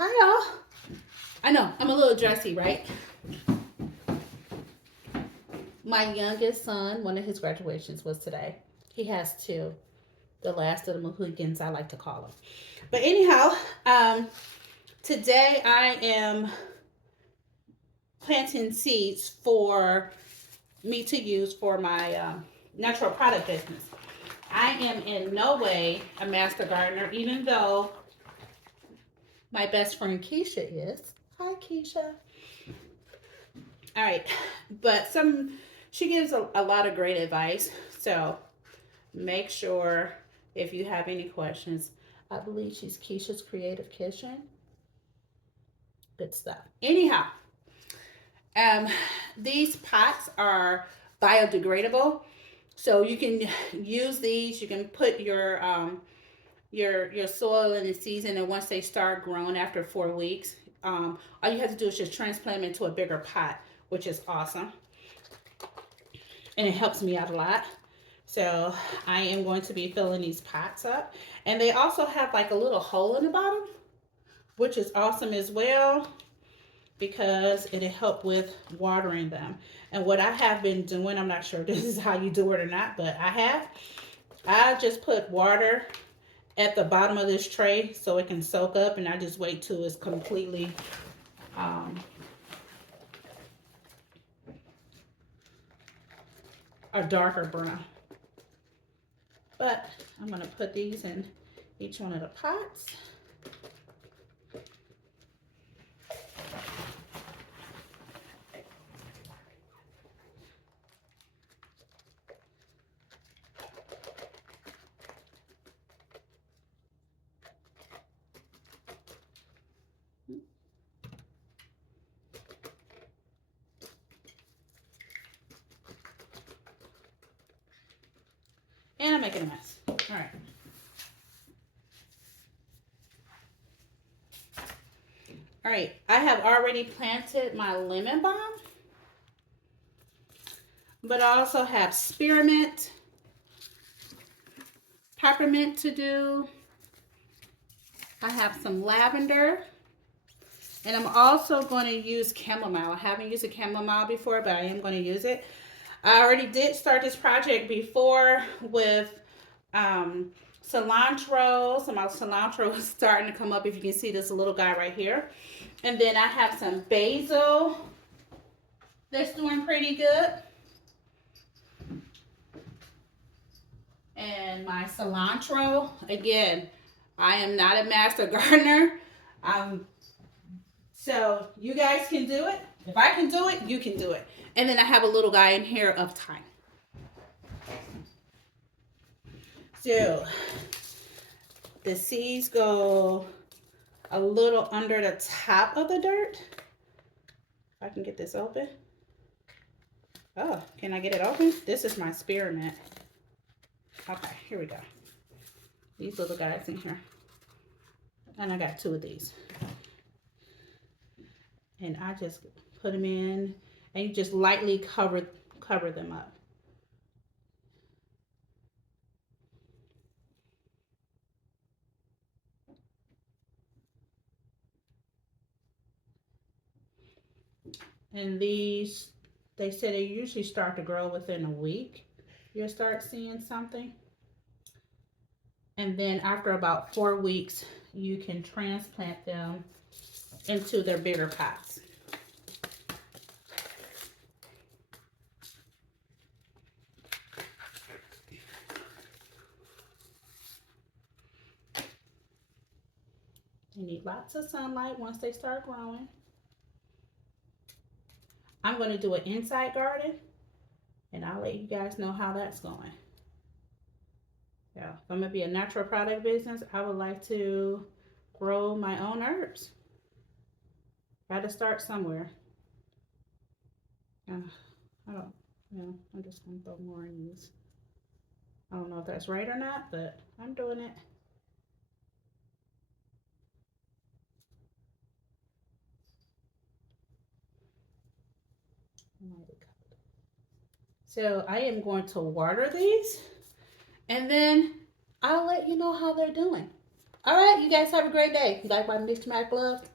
Hi, y'all. I know, I'm a little dressy, right? My youngest son, one of his graduations was today. He has two, the last of the Mohicans, I like to call them. But anyhow, today I am planting seeds for me to use for my natural product business. I am in no way a master gardener, even though my best friend Keisha is. Hi, Keisha. All right, but she gives a lot of great advice. So make sure if you have any questions, I believe she's Keisha's Creative Kitchen. Good stuff. Anyhow, um, these pots are biodegradable, so you can use these. You can put your soil in the season, and once they start growing after 4 weeks, all you have to do is just transplant them into a bigger pot, which is awesome, and it helps me out a lot. So I am going to be filling these pots up, and they also have like a little hole in the bottom, which is awesome as well because it'll help with watering them. And what I have been doing, I'm not sure if this is how you do it or not, but I just put water at the bottom of this tray so it can soak up, and I just wait till it's completely a darker brown. But I'm going to put these in each one of the pots. And I'm making a mess. All right. All right, I have already planted my lemon balm, but I also have spearmint, peppermint to do. I have some lavender, and I'm also going to use chamomile. I haven't used a chamomile before, but I am going to use it. I already did start this project before with cilantro. So my cilantro is starting to come up. If you can see this little guy right here. And then I have some basil that's doing pretty good. And my cilantro, again, I am not a master gardener. So you guys can do it. If I can do it, you can do it. And then I have a little guy in here of thyme. So the seeds go a little under the top of the dirt. If I can get this open. Oh, can I get it open? This is my spearmint. Okay, here we go. These little guys in here. And I got two of these. And I just put them in, and you just lightly cover them up. And these, they say they usually start to grow within a week. You'll start seeing something. And then after about 4 weeks, you can transplant them into their bigger pots. They need lots of sunlight once they start growing. I'm going to do an inside garden, and I'll let you guys know how that's going. Yeah, if I'm going to be a natural product business, I would like to grow my own herbs. Got to start somewhere. I don't, I'm just going to throw more in these. I don't know if that's right or not, but I'm doing it. So I am going to water these, and then I'll let you know how they're doing. All right, you guys have a great day. You like my mixed match gloves?